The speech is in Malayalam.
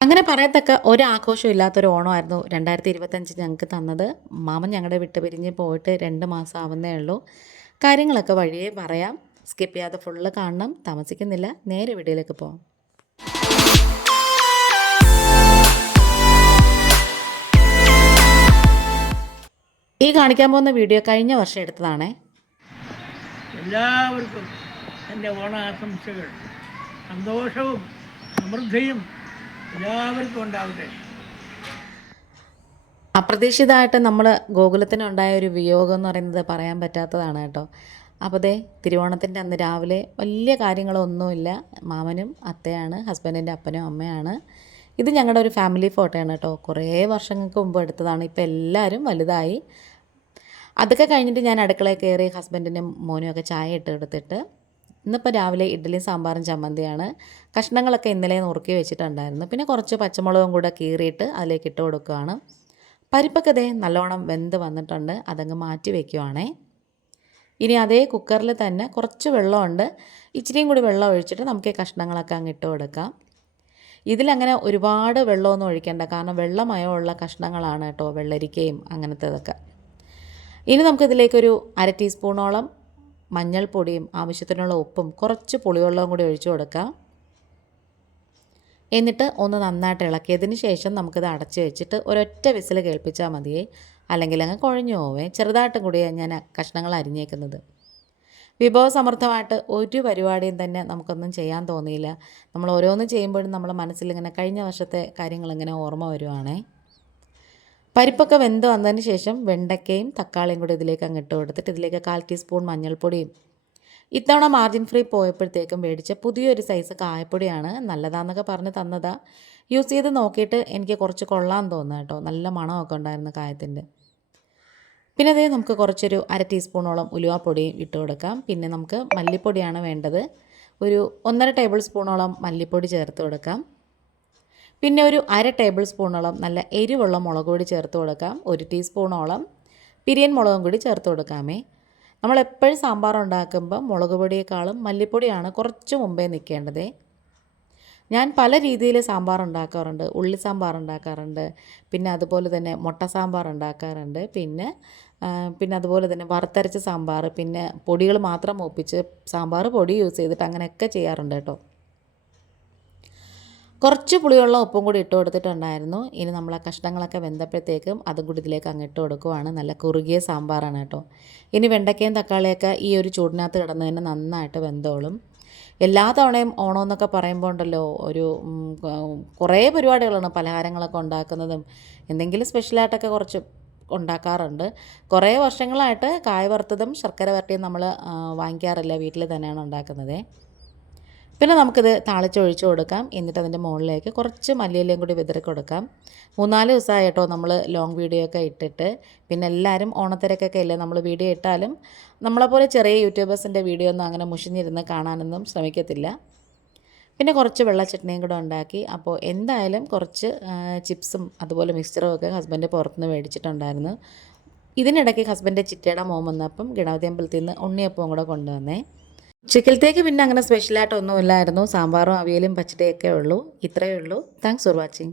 അങ്ങനെ പറയത്തക്ക ഒരാഘോഷവും ഇല്ലാത്തൊരു ഓണമായിരുന്നു 2025 ഞങ്ങൾക്ക് തന്നത്. മാമൻ ഞങ്ങളുടെ വിട്ട് പിരിഞ്ഞ് പോയിട്ട് 2 മാസം ആവുന്നേ ഉള്ളൂ. കാര്യങ്ങളൊക്കെ വഴിയേ പറയാം. സ്കിപ്പ് ചെയ്യാതെ ഫുള്ള് കാണണം. താമസിക്കുന്നില്ല, നേരെ വീഡിയോയിലേക്ക് പോകാം. ഈ കാണിക്കാൻ പോകുന്ന വീഡിയോ കഴിഞ്ഞ വർഷം എടുത്തതാണേ. എല്ലാവർക്കും എൻ്റെ ഓണാശംസകൾ. സന്തോഷവും സമൃദ്ധിയും എല്ലാവർക്കും ഉണ്ടാവട്ടെ. അപ്രതീക്ഷിതമായിട്ട് നമ്മൾ ഗോകുലത്തിനുണ്ടായ ഒരു വിയോഗം എന്ന് പറയുന്നത് പറയാൻ പറ്റാത്തതാണ് കേട്ടോ. അപ്പോൾ ദേ തിരുവോണത്തിൻ്റെ അന്ന് രാവിലെ വലിയ കാര്യങ്ങളൊന്നുമില്ല. മാമനും അത്തയാണ്, ഹസ്ബൻഡിൻ്റെ അപ്പനും അമ്മയാണ്. ഇത് ഞങ്ങളുടെ ഒരു ഫാമിലി ഫോട്ടോയാണ് കേട്ടോ. കുറേ വർഷങ്ങൾക്ക് മുമ്പ് എടുത്തതാണ്. ഇപ്പോൾ എല്ലാവരും വലുതായി. അതൊക്കെ കഴിഞ്ഞിട്ട് ഞാൻ അടുക്കളയിൽ കയറി ഹസ്ബൻഡിനും മോനും ഒക്കെ ചായ ഇട്ട് എടുത്തിട്ട് ഇന്നിപ്പോൾ രാവിലെ ഇഡ്ഡലിയും സാമ്പാറും ചമ്മന്തിയാണ്. കഷ്ണങ്ങളൊക്കെ ഇന്നലെ നുറുക്കി വെച്ചിട്ടുണ്ടായിരുന്നു. പിന്നെ കുറച്ച് പച്ചമുളകും കൂടെ കീറിയിട്ട് അതിലേക്ക് ഇട്ട് കൊടുക്കുകയാണ്. പരിപ്പൊക്കെ ദേ നല്ലോണം വെന്ത് വന്നിട്ടുണ്ട്. അതങ്ങ് മാറ്റി വയ്ക്കുവാണേ. ഇനി അതേ കുക്കറിൽ തന്നെ കുറച്ച് വെള്ളമുണ്ട്, ഇച്ചിരിയും കൂടി വെള്ളം ഒഴിച്ചിട്ട് നമുക്ക് ഈ കഷ്ണങ്ങളൊക്കെ അങ്ങ് ഇട്ട് കൊടുക്കാം. ഇതിലങ്ങനെ ഒരുപാട് വെള്ളമൊന്നും ഒഴിക്കേണ്ട, കാരണം വെള്ളമയമുള്ള കഷ്ണങ്ങളാണ് കേട്ടോ വെള്ളരിക്കയും അങ്ങനത്തേതൊക്കെ. ഇനി നമുക്കിതിലേക്കൊരു 1/2 ടീസ്പൂണോളം മഞ്ഞൾപ്പൊടിയും ആവശ്യത്തിനുള്ള ഉപ്പും കുറച്ച് പുളിവെള്ളവും കൂടി ഒഴിച്ചു കൊടുക്കാം. എന്നിട്ട് ഒന്ന് നന്നായിട്ട് ഇളക്കിയതിന് ശേഷം നമുക്കിത് അടച്ച് വെച്ചിട്ട് ഒരൊറ്റ വിസിൽ കേൾപ്പിച്ചാൽ മതിയേ, അല്ലെങ്കിൽ അങ്ങ് കുഴഞ്ഞു പോവേ. ചെറുതായിട്ടും കൂടിയാണ് ഞാൻ കഷ്ണങ്ങൾ അരിഞ്ഞേക്കുന്നത്. വിഭവസമൃദ്ധമായിട്ട് ഒരു പരിപാടിയും തന്നെ നമുക്കൊന്നും ചെയ്യാൻ തോന്നിയില്ല. നമ്മൾ ഓരോന്ന് ചെയ്യുമ്പോഴും നമ്മുടെ മനസ്സിലിങ്ങനെ കഴിഞ്ഞ വർഷത്തെ കാര്യങ്ങളിങ്ങനെ ഓർമ്മ വരുവാണേ. പരിപ്പൊക്കെ വെന്ത് വന്നതിന് ശേഷം വെണ്ടയ്ക്കയും തക്കാളിയും കൂടി ഇതിലേക്ക് അങ്ങ് ഇട്ട് കൊടുത്തിട്ട് ഇതിലേക്ക് 1/4 ടീസ്പൂൺ മഞ്ഞൾപ്പൊടിയും ഇത്തവണ മാർജിൻ ഫ്രീ പോയപ്പോഴത്തേക്കും മേടിച്ച പുതിയൊരു സൈസ് കായപ്പൊടിയാണ്. നല്ലതാണെന്നൊക്കെ പറഞ്ഞ് തന്നതാ. യൂസ് ചെയ്ത് നോക്കിയിട്ട് എനിക്ക് കുറച്ച് കൊള്ളാൻ തോന്നുന്നു കേട്ടോ. നല്ല മണമൊക്കെ ഉണ്ടായിരുന്നു കായത്തിൻ്റെ. പിന്നെ അതേ നമുക്ക് കുറച്ചൊരു 1/2 ടീസ്പൂണോളം ഉലുവാപ്പൊടിയും ഇട്ട് കൊടുക്കാം. പിന്നെ നമുക്ക് മല്ലിപ്പൊടിയാണ് വേണ്ടത്. ഒരു 1.5 ടേബിൾ സ്പൂണോളം മല്ലിപ്പൊടി ചേർത്ത് കൊടുക്കാം. പിന്നെ ഒരു 1/2 ടേബിൾ സ്പൂണോളം നല്ല എരിവുള്ള മുളക് പൊടി ചേർത്ത് കൊടുക്കാം. 1 ടീസ്പൂണോളം പിരിയൻ മുളകും കൂടി ചേർത്ത് കൊടുക്കാമേ. നമ്മളെപ്പോഴും സാമ്പാർ ഉണ്ടാക്കുമ്പോൾ മുളക് പൊടിയേക്കാളും മല്ലിപ്പൊടിയാണ് കുറച്ച് മുമ്പേ നിൽക്കേണ്ടത്. ഞാൻ പല രീതിയിൽ സാമ്പാർ ഉണ്ടാക്കാറുണ്ട്. ഉള്ളി സാമ്പാർ ഉണ്ടാക്കാറുണ്ട്, പിന്നെ അതുപോലെ തന്നെ മുട്ട സാമ്പാർ ഉണ്ടാക്കാറുണ്ട്, പിന്നെ അതുപോലെ തന്നെ വറുത്തരച്ച സാമ്പാർ, പിന്നെ പൊടികൾ മാത്രം മൂപ്പിച്ച് സാമ്പാർ പൊടി യൂസ് ചെയ്തിട്ട് അങ്ങനെയൊക്കെ ചെയ്യാറുണ്ട് കേട്ടോ. കുറച്ച് പുളിവെള്ളം ഉപ്പും കൂടി ഇട്ട് കൊടുത്തിട്ടുണ്ടായിരുന്നു. ഇനി നമ്മൾ ആ കഷ്ണങ്ങളൊക്കെ വെന്തപ്പോഴത്തേക്കും അതും കൂടി ഇതിലേക്ക് അങ്ങ് ഇട്ട് കൊടുക്കുവാണ്. നല്ല കുറുകിയ സാമ്പാറാണ് കേട്ടോ. ഇനി വെണ്ടയ്ക്കയും തക്കാളിയൊക്കെ ഈ ഒരു ചൂടിനകത്ത് കിടന്ന് തന്നെ നന്നായിട്ട് വെന്തോളും. എല്ലാ തവണയും ഓണം എന്നൊക്കെ പറയുമ്പോൾ ഉണ്ടല്ലോ ഒരു കുറേ പരിപാടികളാണ്, പലഹാരങ്ങളൊക്കെ ഉണ്ടാക്കുന്നതും എന്തെങ്കിലും സ്പെഷ്യലായിട്ടൊക്കെ കുറച്ച് ഉണ്ടാക്കാറുണ്ട്. കുറേ വർഷങ്ങളായിട്ട് കായ വറുത്തതും ശർക്കര വരട്ടിയും നമ്മൾ വാങ്ങിക്കാറില്ല, വീട്ടിൽ തന്നെയാണ് ഉണ്ടാക്കുന്നത്. പിന്നെ നമുക്കിത് താളിച്ചൊഴിച്ച് കൊടുക്കാം. എന്നിട്ട് അതിൻ്റെ മുകളിലേക്ക് കുറച്ച് മല്ലിയിലയും കൂടി വിതറി കൊടുക്കാം. 3-4 ദിവസമായി കേട്ടോ നമ്മൾ ലോങ് വീഡിയോ ഒക്കെ ഇട്ടിട്ട്. പിന്നെ എല്ലാവരും ഓണത്തിരക്കൊക്കെ അല്ലേ, നമ്മൾ വീഡിയോ ഇട്ടാലും നമ്മളെപ്പോലെ ചെറിയ യൂട്യൂബേഴ്സിൻ്റെ വീഡിയോ ഒന്നും അങ്ങനെ മുഷിഞ്ഞിരുന്ന് കാണാനൊന്നും ശ്രമിക്കത്തില്ല. പിന്നെ കുറച്ച് വെള്ള ചട്നിയും കൂടെ ഉണ്ടാക്കി. അപ്പോൾ എന്തായാലും കുറച്ച് ചിപ്സും അതുപോലെ മിക്സ്ചറും ഒക്കെ ഹസ്ബൻഡ് പുറത്തുനിന്ന് മേടിച്ചിട്ടുണ്ടായിരുന്നു. ഇതിനിടയ്ക്ക് ഹസ്ബൻഡ് ചിറ്റയുടെ മോൻ വന്നപ്പം ഗണപതി അമ്പലത്തിൽ നിന്ന് ഉണ്ണിയപ്പവും കൂടെ കൊണ്ടുവന്നേ. ഉച്ചക്കലത്തേക്ക് പിന്നെ അങ്ങനെ സ്പെഷ്യലായിട്ടൊന്നുമില്ലായിരുന്നു. സാമ്പാറും അവിയലും പച്ചടിയൊക്കെ ഉള്ളൂ. ഇത്രയേ ഉള്ളൂ. Thanks for watching.